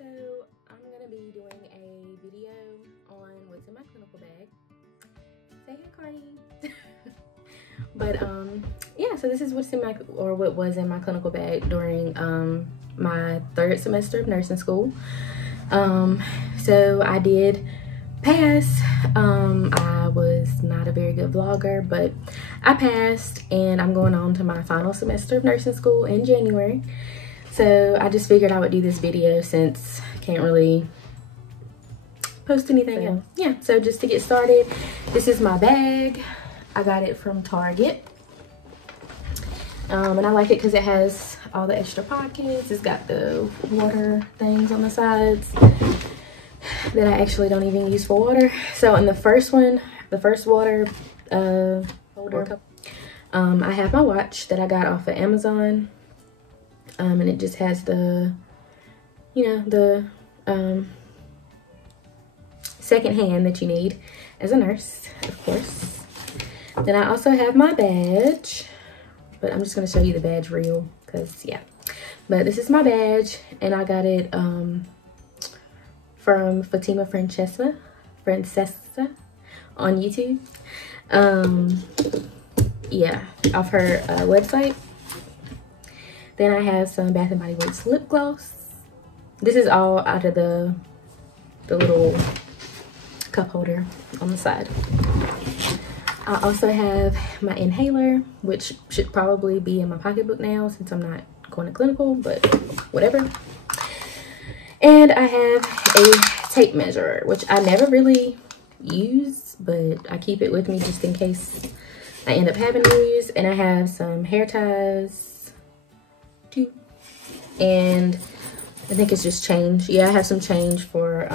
So I'm gonna be doing a video on what's in my clinical bag. Say hey, Cardi. But yeah, so this is what was in my clinical bag during my third semester of nursing school. So I did pass. I was not a very good vlogger, but I passed, and I'm going on to my final semester of nursing school in January. So I just figured I would do this video since I can't really post anything else. Yeah, so just to get started, this is my bag. I got it from Target. And I like it because it has all the extra pockets. It's got the water things on the sides that I actually don't even use for water. So in the first one, the first water holder, I have my watch that I got off of Amazon. And it just has the, you know, the second hand that you need as a nurse, of course. Then I also have my badge, but I'm just going to show you the badge real because, yeah. But this is my badge, and I got it from Fatima Francesca on YouTube. Yeah, off her website. Then I have some Bath & Body Works lip gloss. This is all out of the little cup holder on the side. I also have my inhaler, which should probably be in my pocketbook now since I'm not going to clinical, but whatever. And I have a tape measure, which I never really use, but I keep it with me just in case I end up having to use. And I have some hair ties too, and I think it's just change. Yeah, I have some change for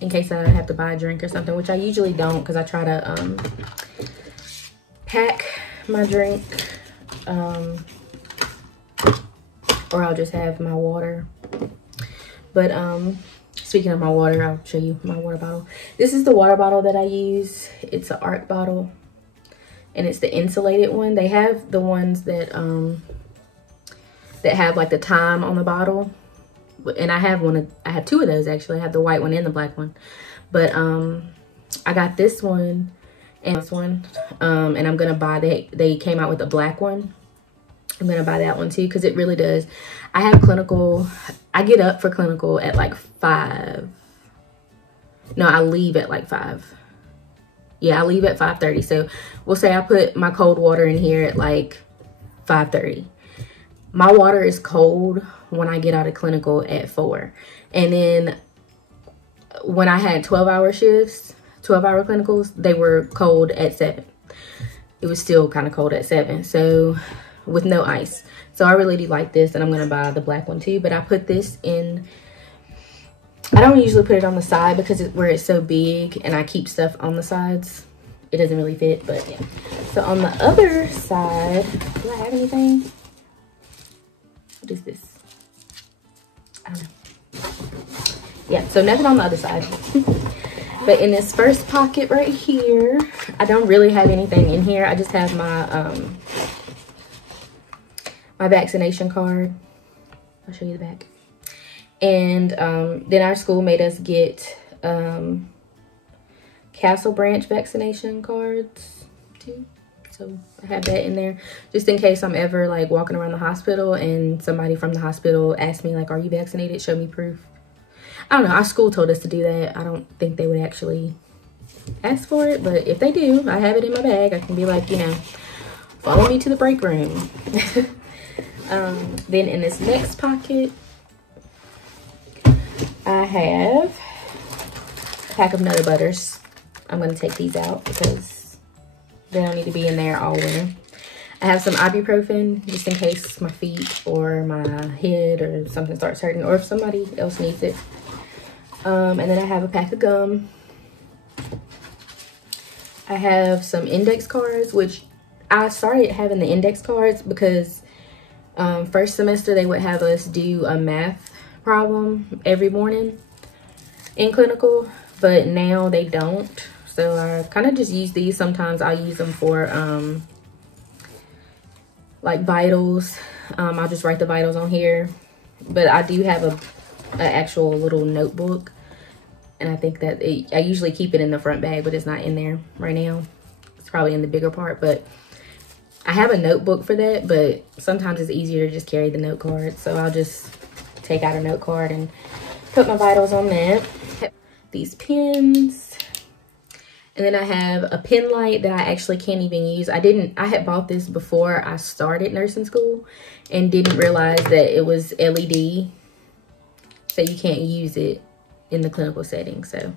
in case I have to buy a drink or something, which I usually don't because I try to pack my drink, or I'll just have my water. But speaking of my water, I'll show you my water bottle. This is the water bottle that I use. It's an ARC bottle, and it's the insulated one. They have the ones that that have like the time on the bottle, and I have two of those actually. I have the white one and the black one, but I got this one and this one, and I'm gonna buy they came out with a black one. I'm gonna buy that one too because it really does. I have clinical. I get up for clinical at like 5. No, I leave at like 5. Yeah, I leave at 5:30. So we'll say I put my cold water in here at like 5:30. My water is cold when I get out of clinical at 4. And then when I had 12-hour shifts, 12-hour clinicals, they were cold at 7. It was still kind of cold at 7. So with no ice. So I really do like this, and I'm going to buy the black one too. But I put this in, I don't usually put it on the side because where it's so big and I keep stuff on the sides, it doesn't really fit, but yeah. So on the other side, do I have anything? What is this? I don't know. Yeah, so nothing on the other side. But in this first pocket right here, I don't really have anything in here. I just have my my vaccination card. I'll show you the back. And then our school made us get Castle Branch vaccination cards too. So I have that in there just in case I'm ever like walking around the hospital and somebody from the hospital asks me like, are you vaccinated? Show me proof. I don't know. Our school told us to do that. I don't think they would actually ask for it, but if they do, I have it in my bag. I can be like, you know, follow me to the break room. Then in this next pocket, I have a pack of Nutter Butters. I'm going to take these out because they don't need to be in there all winter. I have some ibuprofen just in case my feet or my head or something starts hurting, or if somebody else needs it. And then I have a pack of gum. I have some index cards, which I started having the index cards because first semester they would have us do a math problem every morning in clinical, but now they don't. So I kind of just use these. Sometimes I use them for like vitals. I'll just write the vitals on here. But I do have an actual little notebook. And I think that I usually keep it in the front bag, but it's not in there right now. It's probably in the bigger part, but I have a notebook for that, but sometimes it's easier to just carry the note card. So I'll just take out a note card and put my vitals on that. These pens. And then I have a pen light that I actually can't even use. I had bought this before I started nursing school and didn't realize that it was LED. So you can't use it in the clinical setting. So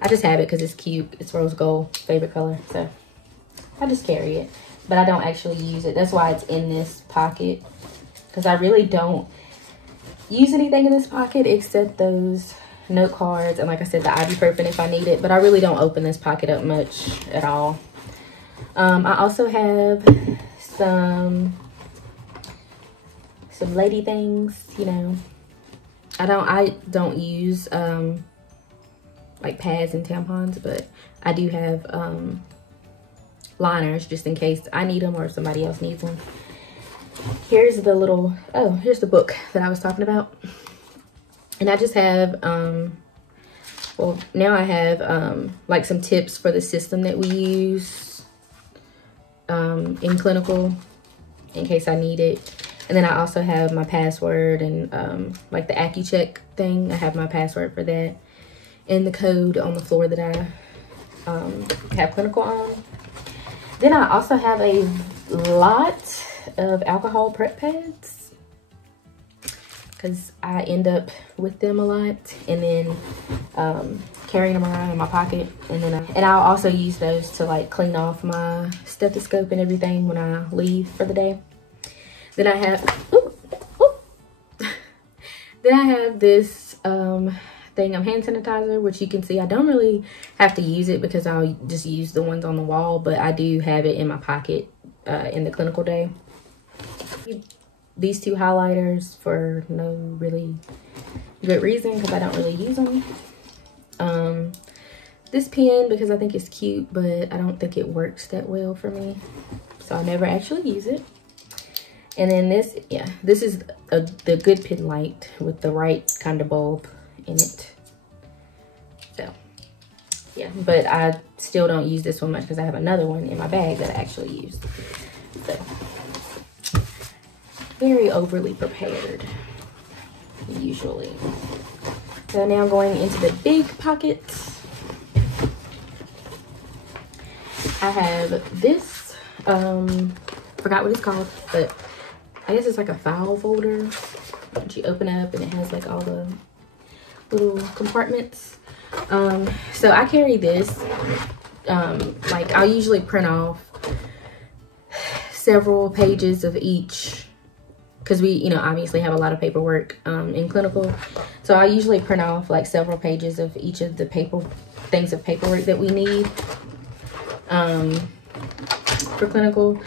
I just have it because it's cute. It's rose gold, favorite color. So I just carry it, but I don't actually use it. That's why it's in this pocket, because I really don't use anything in this pocket except those note cards and, like I said, the ibuprofen if I need it. But I really don't open this pocket up much at all. I also have some lady things, you know. I don't use like pads and tampons, but I do have liners just in case I need them or if somebody else needs them. Here's the little, here's the book that I was talking about. And I just have, well, now I have like some tips for the system that we use in clinical in case I need it. And then I also have my password and like the AccuCheck thing. I have my password for that. And the code on the floor that I have clinical on. Then I also have a lot of alcohol prep pads, because I end up with them a lot, and then carrying them around in my pocket. And then I'll also use those to like clean off my stethoscope and everything when I leave for the day. Then I have, then I have this thing of hand sanitizer, which you can see I don't really have to use it because I'll just use the ones on the wall, but I do have it in my pocket in the clinical day. These two highlighters for no really good reason because I don't really use them. This pen because I think it's cute, but I don't think it works that well for me, so I never actually use it. And then this, yeah, this is the good pen light with the right kind of bulb in it. So, yeah, but I still don't use this one much because I have another one in my bag that I actually use. So, very overly prepared, usually. So now going into the big pockets. I have this, forgot what it's called, but I guess it's like a file folder that you open up and it has like all the little compartments. So I carry this, like I'll usually print off several pages of each, because we, you know, obviously have a lot of paperwork in clinical. So I usually print off like several pages of each of the things of paperwork that we need for clinical.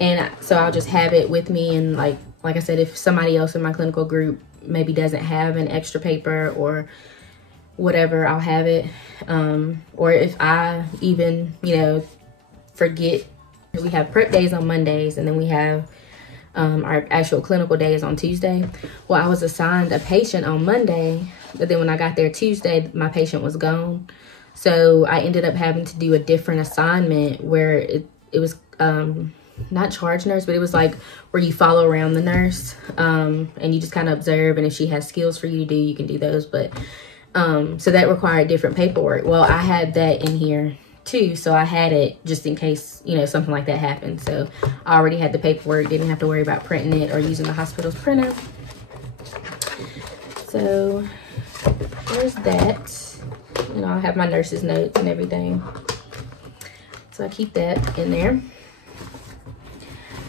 And so I'll just have it with me, and like I said, if somebody else in my clinical group maybe doesn't have an extra paper or whatever, I'll have it. Or if I even, you know, forget, we have prep days on Mondays and then we have our actual clinical days on Tuesday. Well, I was assigned a patient on Monday, but then when I got there Tuesday, my patient was gone. So I ended up having to do a different assignment where it was not charge nurse, but it was like where you follow around the nurse and you just kind of observe, and if she has skills for you to do, you can do those. But so that required different paperwork. Well, I had that in here too, so I had it just in case, you know, something like that happened. So I already had the paperwork, didn't have to worry about printing it or using the hospital's printer. So there's that. You know, I have my nurse's notes and everything, so I keep that in there.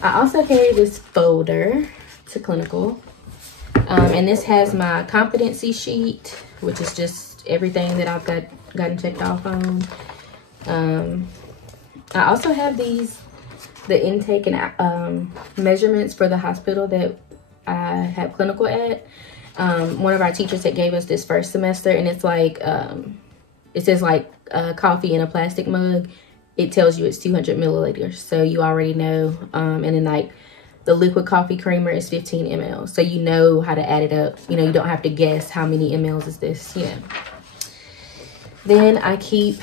I also carry this folder to clinical, and this has my competency sheet, which is just everything that I've gotten checked off on. I also have the intake and measurements for the hospital that I have clinical at. One of our teachers that gave us this first semester, and it's like, it says like coffee in a plastic mug. It tells you it's 200 milliliters, so you already know. And then like the liquid coffee creamer is 15 ml. So you know how to add it up. You know, you don't have to guess how many mLs is this, you know. Then I keep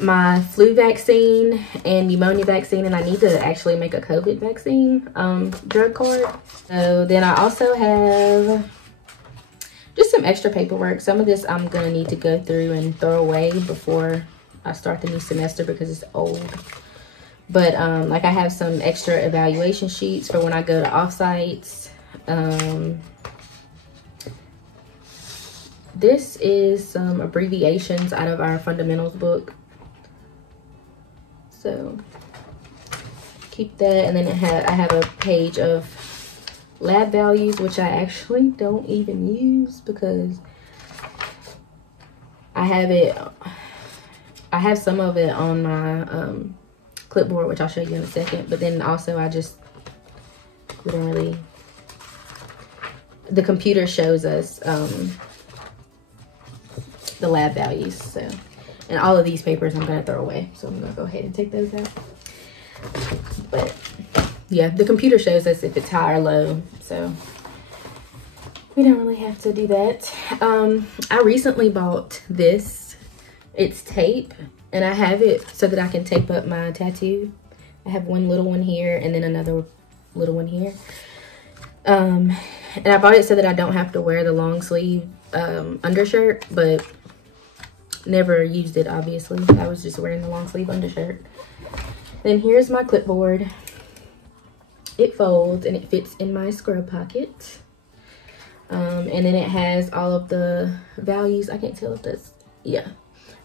my flu vaccine and pneumonia vaccine, and I need to actually make a COVID vaccine drug card. So then I also have just some extra paperwork. Some of this I'm gonna need to go through and throw away before I start the new semester because it's old. But like I have some extra evaluation sheets for when I go to offsites. This is some abbreviations out of our fundamentals book. So keep that. And then I have a page of lab values, which I actually don't even use because I have some of it on my clipboard, which I'll show you in a second. But then also the computer shows us the lab values. So, and all of these papers I'm gonna throw away, so I'm gonna go ahead and take those out. But yeah, the computer shows us if it's high or low, so we don't really have to do that. I recently bought this. It's tape, and I have it so that I can tape up my tattoo. I have one little one here and then another little one here. And I bought it so that I don't have to wear the long sleeve undershirt, but never used it, obviously. I was just wearing the long sleeve undershirt. Then here's my clipboard. It folds and it fits in my scrub pocket. And then it has all of the values. I can't tell if that's, yeah.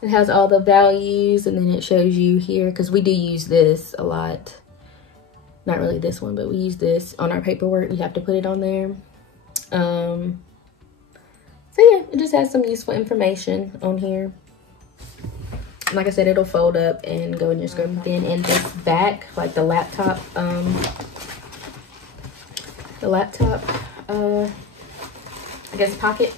It has all the values, and then it shows you here, because we do use this a lot. Not really this one, but we use this on our paperwork. We have to put it on there. So yeah, it just has some useful information on here. Like I said, it'll fold up and go in your scrub bin. And this back, like the laptop, I guess pocket,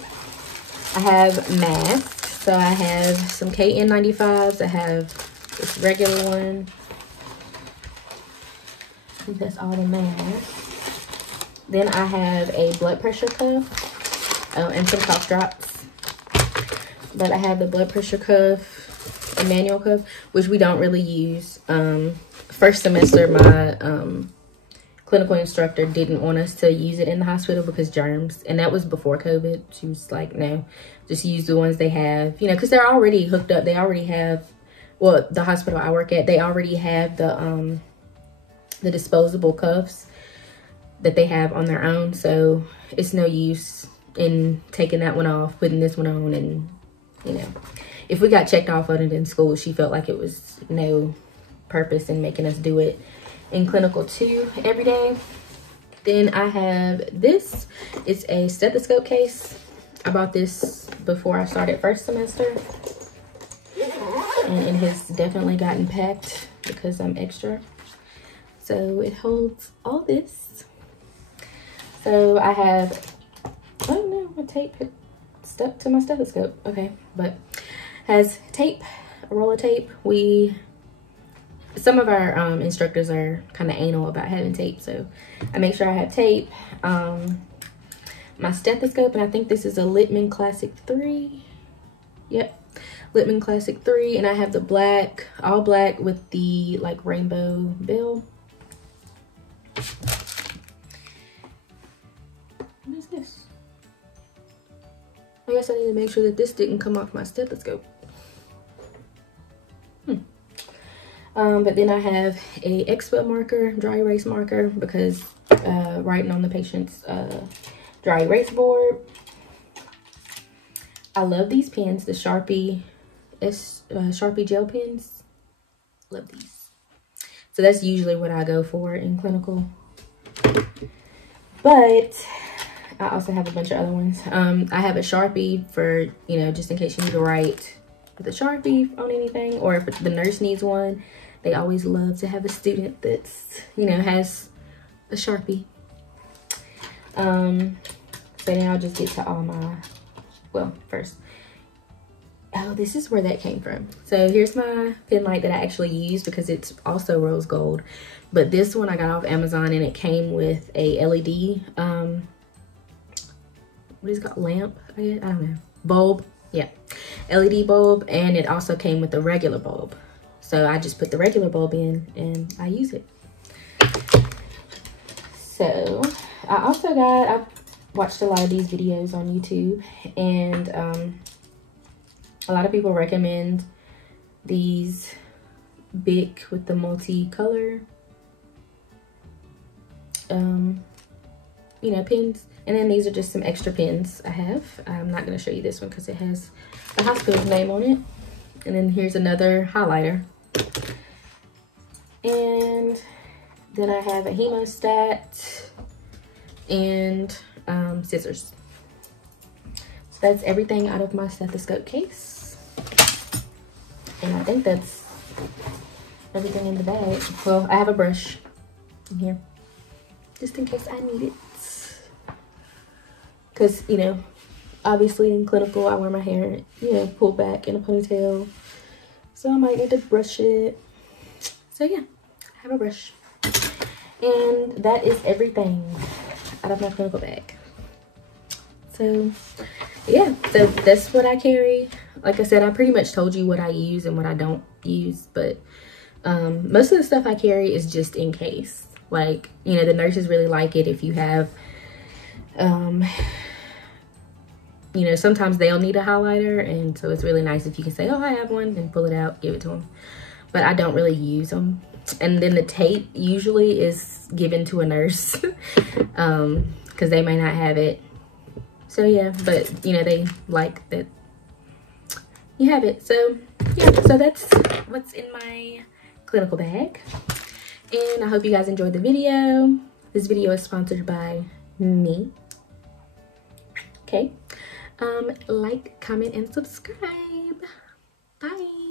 I have masks. So I have some KN95s. I have this regular one. I think that's all the masks. Then I have a blood pressure cuff. Oh, and some cough drops. But I have the blood pressure cuff, a manual cuff, which we don't really use. First semester, my clinical instructor didn't want us to use it in the hospital because germs, and that was before COVID. She was like, no, just use the ones they have, you know, because they're already hooked up. They already have, well, the hospital I work at, they already have the disposable cuffs that they have on their own. So it's no use in taking that one off, putting this one on. And, you know, if we got checked off on it in school, she felt like it was no purpose in making us do it in clinical 2 every day. Then I have this. It's a stethoscope case. I bought this before I started first semester, and it has definitely gotten packed because I'm extra. So it holds all this. So I have, oh no, my tape had stuck to my stethoscope. Okay, but has tape, a roll of tape. Some of our instructors are kind of anal about having tape, so I make sure I have tape. My stethoscope, and I think this is a Littman Classic 3. Yep, Littman Classic 3, and I have the black, all black with the like rainbow bill. What is this? I guess I need to make sure that this didn't come off my stethoscope. But then I have a Expo marker, dry erase marker, because writing on the patient's dry erase board. I love these pens, the Sharpie gel pens. Love these. So that's usually what I go for in clinical. But I also have a bunch of other ones. I have a Sharpie for, you know, just in case you need to write with a Sharpie on anything, or if the nurse needs one. They always love to have a student that's, you know, has a Sharpie. So now I'll just get to all my, well, first, oh, this is where that came from. So here's my pen light that I actually use because it's also rose gold. But this one I got off Amazon, and it came with a LED, what is it called? Lamp? I don't know. Bulb. Yeah. LED bulb. And it also came with a regular bulb. So I just put the regular bulb in and I use it. So I watched a lot of these videos on YouTube, and a lot of people recommend these Bic with the multicolor, you know, pens. And then these are just some extra pens I have. I'm not going to show you this one because it has the hospital's name on it. And then here's another highlighter. And then I have a hemostat and scissors. So that's everything out of my stethoscope case. And I think that's everything in the bag. Well, I have a brush in here just in case I need it. Because, you know, obviously in clinical, I wear my hair, you know, pulled back in a ponytail. So I might need to brush it. So yeah, I have a brush. And that is everything out of my clinical bag. So yeah, so that's what I carry. Like I said, I pretty much told you what I use and what I don't use. But most of the stuff I carry is just in case. Like, you know, the nurses really like it if you have... you know, sometimes they'll need a highlighter, and so it's really nice if you can say, oh, I have one, and pull it out, give it to them. But I don't really use them. And then the tape usually is given to a nurse because they may not have it. So yeah, but you know, they like that you have it. So yeah, so that's what's in my clinical bag. And I hope you guys enjoyed the video. This video is sponsored by me. Okay. Like, comment, and subscribe. Bye.